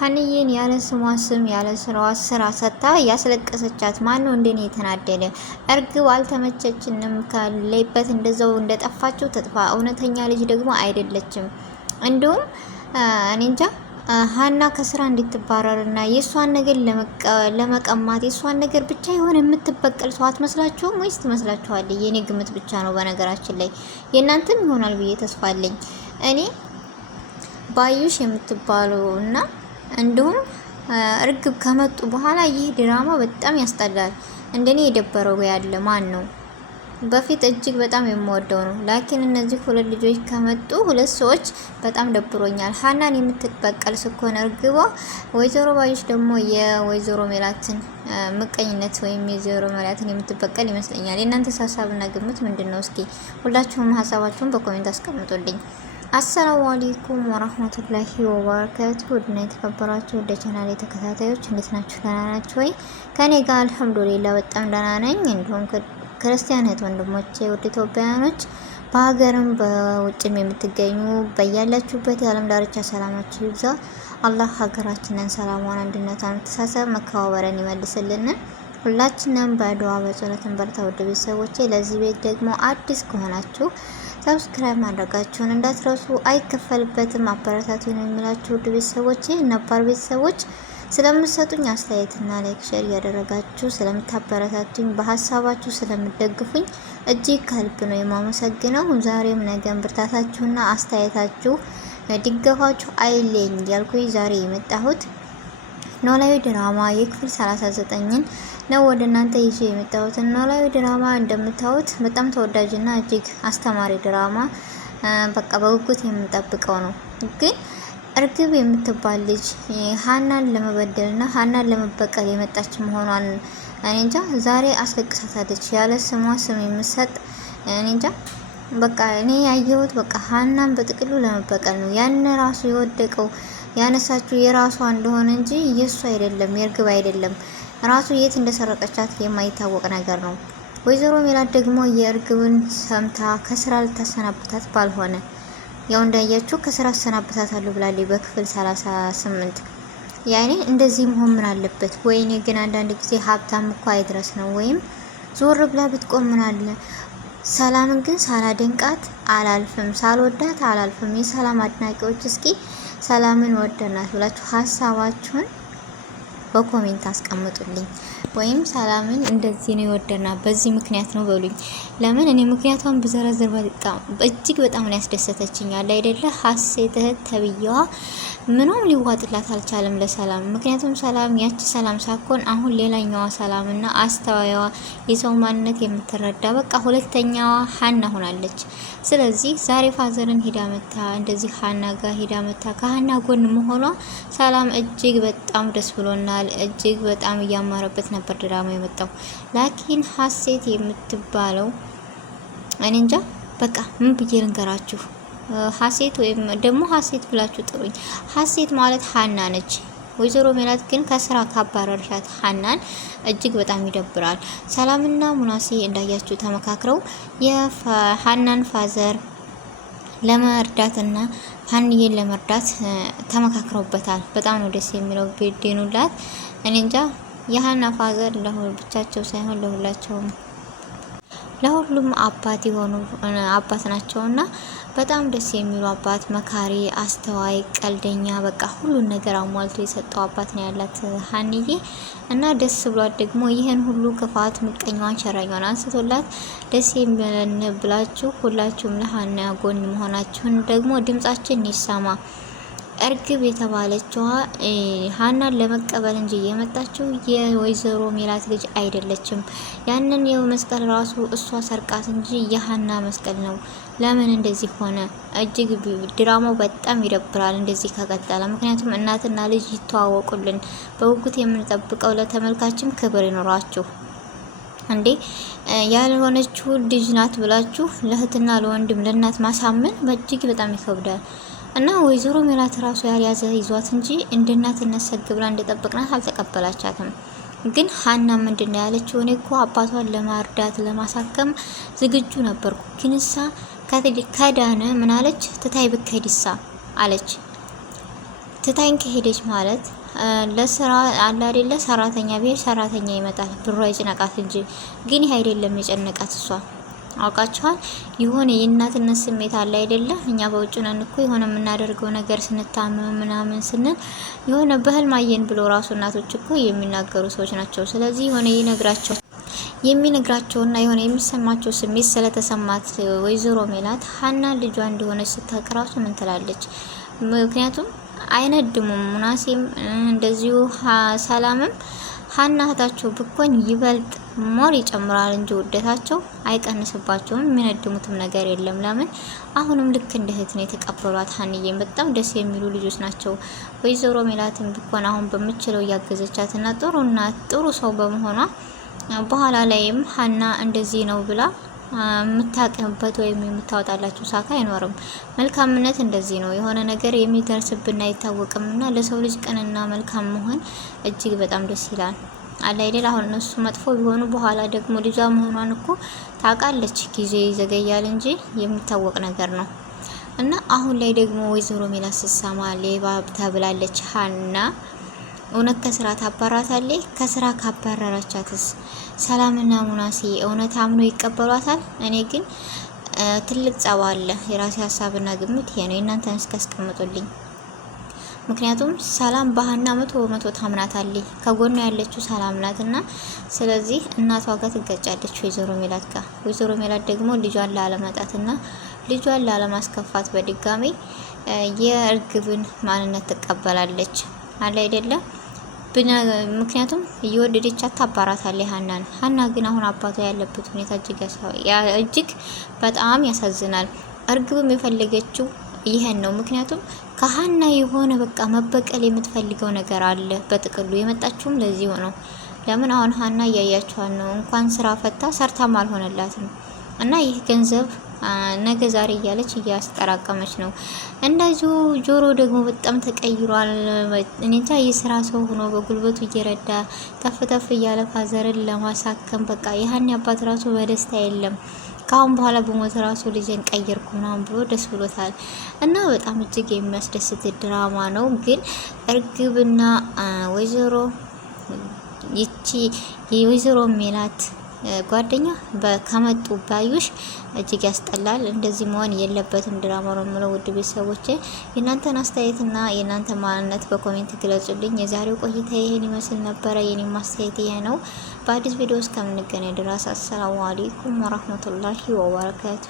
ሀንዬን ያለ ስሟ ስም ያለ ስራዋ ስራ ሰታ ያስለቀሰቻት ማን ነው? እንደኔ የተናደደ እርግብ አልተመቸችንም ካለበት እንደዛው እንደጠፋችው ተጥፋ። እውነተኛ ልጅ ደግሞ አይደለችም። እንዲሁም እኔ እንጃ ሀና ከስራ እንድትባረርና የእሷን ነገር ለመቀማት የእሷን ነገር ብቻ የሆነ የምትበቀል ሰው አትመስላችሁም ወይስ ትመስላችኋል? የኔ ግምት ብቻ ነው። በነገራችን ላይ የእናንተም ይሆናል ብዬ ተስፋ አለኝ። እኔ ባዩሽ የምትባለው እና እንዲሁም እርግብ ከመጡ በኋላ ይህ ድራማ በጣም ያስጠላል። እንደኔ የደበረው ያለ ማን ነው? በፊት እጅግ በጣም የምወደው ነው። ላኪን እነዚህ ሁለት ልጆች ከመጡ ሁለት ሰዎች በጣም ደብሮኛል። ሀናን የምትበቀል ስኮን እርግቧ፣ ወይዘሮ ባዩሽ ደግሞ የወይዘሮ ሜላትን ምቀኝነት ወይም የወይዘሮ ሜላትን የምትበቀል ይመስለኛል። የእናንተ ሀሳብና ግምት ምንድነው? እስኪ ሁላችሁም ሀሳባችሁን በኮሜንት አስቀምጡልኝ። አሰላሙ አለይኩም ወራህመቱላሂ ወበረካቱ። ውድና የተከበራችሁ ወደ ቻናሌ ተከታታዮች እንዴት ናችሁ? ደህና ናችሁ ወይ? ከኔ ጋር አልሐምዱሊላህ በጣም ደህና ነኝ። እንዲሁም ክርስቲያን እህት ወንድሞቼ ውድ ኢትዮጵያውያኖች በሀገርም በውጭም የምትገኙ በያላችሁበት የዓለም ዳርቻ ሰላማችሁ ይብዛ። አላህ ሀገራችንን ሰላሟን፣ አንድነቷን፣ መተሳሰብ፣ መከባበርን ይመልስልን። ሁላችንም በዱዓ በጸሎት እንበርታ። ውድ ቤተሰቦቼ ለዚህ ቤት ደግሞ አዲስ ከሆናችሁ ሰብስክራይብ ማድረጋችሁን እንዳትረሱ፣ አይከፈልበትም። አበረታቱኝ ነው የሚላችሁ ውድ ቤተሰቦቼ። ነባር ቤተሰቦች ስለምትሰጡኝ አስተያየትና ላይክ ሼር እያደረጋችሁ ስለምታበረታቱኝ በሀሳባችሁ ስለምትደግፉኝ እጅግ ከልብ ነው የማመሰግነው። ዛሬም ነገም ብርታታችሁና አስተያየታችሁ ድጋፋችሁ አይለኝ እያልኩኝ ዛሬ የመጣሁት ኖላዊ ድራማ የክፍል 39ን ነው ወደ እናንተ ይዤ የመጣሁት። ኖላዊ ድራማ እንደምታዩት በጣም ተወዳጅና እጅግ አስተማሪ ድራማ በቃ በጉጉት የምንጠብቀው ነው። ግን እርግብ የምትባል ልጅ ሀናን ለመበደልና ሀናን ለመበቀል የመጣች መሆኗን እኔ እንጃ ዛሬ አስለቅሳታለች። ያለ ስሟ ስም የምትሰጥ እኔ እንጃ በቃ እኔ ያየሁት በቃ ሀናን በጥቅሉ ለመበቀል ነው። ያን ራሱ የወደቀው ያነሳችው የራሷ እንደሆነ እንጂ የሱ አይደለም፣ የእርግብ አይደለም። ራሱ የት እንደሰረቀቻት የማይታወቅ ነገር ነው። ወይዘሮ ሜላት ደግሞ የእርግብን ሰምታ ከስራ ልታሰናብታት ባልሆነ ያው እንዳያችሁ ከስራ አሰናብታታለሁ ብላለች በክፍል 38። ያኔ እንደዚህ መሆን ምን አለበት? ወይኔ ግን አንዳንድ ጊዜ ሀብታም እኮ አይድረስ ነው። ወይም ዞር ብላ ብትቆም ምን አለ? ሰላምን ግን ሳላደንቃት አላልፍም፣ ሳልወዳት አላልፍም። የሰላም አድናቂዎች እስኪ ሰላምን ወደናት ብላችሁ ሀሳባችሁን በኮሜንት አስቀምጡልኝ። ወይም ሰላምን እንደዚህ ነው የወደና በዚህ ምክንያት ነው በሉኝ። ለምን እኔ ምክንያቷን ብዘረዝር በጣም እጅግ በጣም ነው ያስደሰተችኝ። አለ አይደለ ሀሴት እህት ተብዬዋ ምንም ሊዋጥላት አልቻለም ለሰላም። ምክንያቱም ሰላም ያቺ ሰላም ሳኮን አሁን ሌላኛዋ ሰላምና አስተዋይዋ የሰው ማንነት የምትረዳ በቃ ሁለተኛዋ ሀና ሆናለች። ስለዚህ ዛሬ ፋዘርን ሂዳ መታ እንደዚህ ሀና ጋር ሂዳ መታ ከሀና ጎን መሆኗ ሰላም እጅግ በጣም ደስ ብሎናል። እጅግ በጣም እያማረበት ነበር ድራማ የመጣው። ላኪን ሀሴት የምትባለው እኔ እንጃ በቃ ምን ብዬ ልንገራችሁ። ሀሴት ወይም ደግሞ ሀሴት ብላችሁ ጥሩኝ። ሀሴት ማለት ሀና ነች። ወይዘሮ ሜላት ግን ከስራ ካባረርሻት ሀናን እጅግ በጣም ይደብራል። ሰላምና ሙናሴ እንዳያችሁ ተመካክረው የሀናን ፋዘር ለመርዳትና ሀንዬን ለመርዳት ተመካክረውበታል። በጣም ነው ደስ የሚለው ቢደኑላት። እኔ እንጃ የሀና ፋዘር ብቻቸው ሳይሆን ለሁሉም አባት የሆኑ አባት ናቸውና በጣም ደስ የሚሉ አባት፣ መካሪ፣ አስተዋይ፣ ቀልደኛ በቃ ሁሉን ነገር አሟልቶ የሰጠው አባት ነው ያላት ሀንዬ እና ደስ ብሏት ደግሞ ይህን ሁሉ ክፋት፣ ምቀኛዋን፣ ሸራኛዋን አንስቶላት ደስ የሚለን ብላችሁ ሁላችሁም ለሀና ጎን መሆናችሁን ደግሞ ድምጻችን ይሰማ። እርግብ የተባለችዋ ሀናን ለመቀበል እንጂ የመጣችው የወይዘሮ ሜላት ልጅ አይደለችም። ያንን የመስቀል ራሱ እሷ ሰርቃት እንጂ የሀና መስቀል ነው። ለምን እንደዚህ ሆነ? እጅግ ድራማው በጣም ይደብራል እንደዚህ ከቀጠለ። ምክንያቱም እናትና ልጅ ይተዋወቁልን በውጉት የምንጠብቀው ለተመልካችም ክብር ይኖራችሁ እንዴ። ያልሆነችው ልጅ ናት ብላችሁ ለእህትና ለወንድም ለእናት ማሳመን በእጅግ በጣም ይከብዳል። እና ወይዘሮ ሜላት ራሱ ያልያዘ ይዟት እንጂ እንደ እናትነት ሰግብላ እንደጠበቅናት አልተቀበላቻትም። ግን ሀና ምንድነው ያለችው? እኔ እኮ አባቷን ለማርዳት ለማሳከም ዝግጁ ነበርኩ፣ ግን እሳ ከዳነ ምን አለች? ትታይ ብከዲሳ አለች። ትታኝ ከሄደች ማለት ለስራ አለ አይደለ ሰራተኛ ቤት ሰራተኛ ይመጣል ብሩ አይጭነቃት እንጂ ግን ይሄ አይደለም የጨነቃት እሷ አውቃችኋል። የሆነ የእናትነት ስሜት አለ አይደለ እኛ በውጭ ነን እኮ የሆነ የምናደርገው ነገር ስንታመም ምናምን ስንል የሆነ በህልም አየን ብሎ ራሱ እናቶች እኮ የሚናገሩ ሰዎች ናቸው። ስለዚህ የሆነ የሚነግራቸውና የሆነ የሚሰማቸው ስሜት ስለተሰማት ወይዘሮ ሜላት ሀና ልጇ እንደሆነች ስታውቅ ራሱ ምን ትላለች? ምክንያቱም አይነድሙም ሙናሴም እንደዚሁ ሰላምም ሀና እህታቸው ብኮን ይበልጥ ሞር ይጨምራል እንጂ ውደታቸው አይቀንስባቸውም። የሚነድሙትም ነገር የለም። ለምን አሁንም ልክ እንደ እህት ነው የተቀበሏት። ሀንዬም በጣም ደስ የሚሉ ልጆች ናቸው። ወይዘሮ ሜላትም ብኮን አሁን በምችለው እያገዘቻትና ጥሩ ሰው በመሆኗ በኋላ ላይም ሀና እንደዚህ ነው ብላ የምታቀምበት ወይም የምታወጣላችሁ ሳካ አይኖርም። መልካምነት እንደዚህ ነው። የሆነ ነገር የሚደርስብን አይታወቅምና ለሰው ልጅ ቅንና መልካም መሆን እጅግ በጣም ደስ ይላል። አለ አይደል? አሁን እነሱ መጥፎ ቢሆኑ በኋላ ደግሞ ልጇ መሆኗን እኮ ታውቃለች። ጊዜ ይዘገያል እንጂ የሚታወቅ ነገር ነው። እና አሁን ላይ ደግሞ ወይዘሮ ሜላት ስትሰማ ሌባ ተብላለች ሀና እውነት ከስራ ታባራታለች? ከስራ ካባረራቻትስ ሰላምና ሙናሴ እውነት አምኖ ይቀበሏታል? እኔ ግን ትልቅ ጸባ አለ። የራሴ ሀሳብና ግምት ይሄ ነው። እናንተን እስከስቀምጡልኝ። ምክንያቱም ሰላም በሀና 100% ታምናታለች። ከጎኗ ያለችው ሰላም ናትና፣ ስለዚህ እናቷ ጋር ትገጫለች ወይዘሮ ሜላት ጋር። ወይዘሮ ሜላት ደግሞ ልጇን ላለማጣትና ልጇን ላለማስከፋት በድጋሚ የእርግብን ማንነት ትቀበላለች። አለ አይደለም? ምክንያቱም እየወደደቻት ታባራታለች ሀናን። ሀና ግን አሁን አባቷ ያለበት ሁኔታ እጅግ በጣም ያሳዝናል። እርግብም የፈለገችው ይሄን ነው። ምክንያቱም ከሀና የሆነ በቃ መበቀል የምትፈልገው ነገር አለ። በጥቅሉ የመጣችውም ለዚህ ነው። ለምን አሁን ሀና እያያችኋት ነው። እንኳን ስራ ፈታ ሰርታም አልሆነላትም እና ይህ ገንዘብ ነገ ዛሬ እያለች እያስጠራቀመች ነው። እንደዚሁ ጆሮ ደግሞ በጣም ተቀይሯል። እኔ እንጃ የስራ ሰው ሆኖ በጉልበቱ እየረዳ ተፍ እያለ ፋዘርን ለማሳከም በቃ የሀኒ አባት ራሱ በደስታ የለም። ካሁን በኋላ በሞት ራሱ ልጅን ቀየርኩ ምናምን ብሎ ደስ ብሎታል። እና በጣም እጅግ የሚያስደስት ድራማ ነው። ግን እርግብና ወይዘሮ የወይዘሮ ሜላት ጓደኛ ከመጡ ባዩሽ እጅግ ያስጠላል። እንደዚህ መሆን የለበትም ድራማ ነው የምለው። ውድ ቤተሰቦቼ የእናንተን አስተያየትና የእናንተ ማንነት በኮሜንት ግለጹልኝ። የዛሬው ቆይታ ይሄን ይመስል ነበረ። የኔ ማስተያየት ይሄ ነው። በአዲስ ቪዲዮ እስከምንገናኝ ድረስ አሰላሙ አለይኩም ወራህመቱላሂ ወበረካቱ።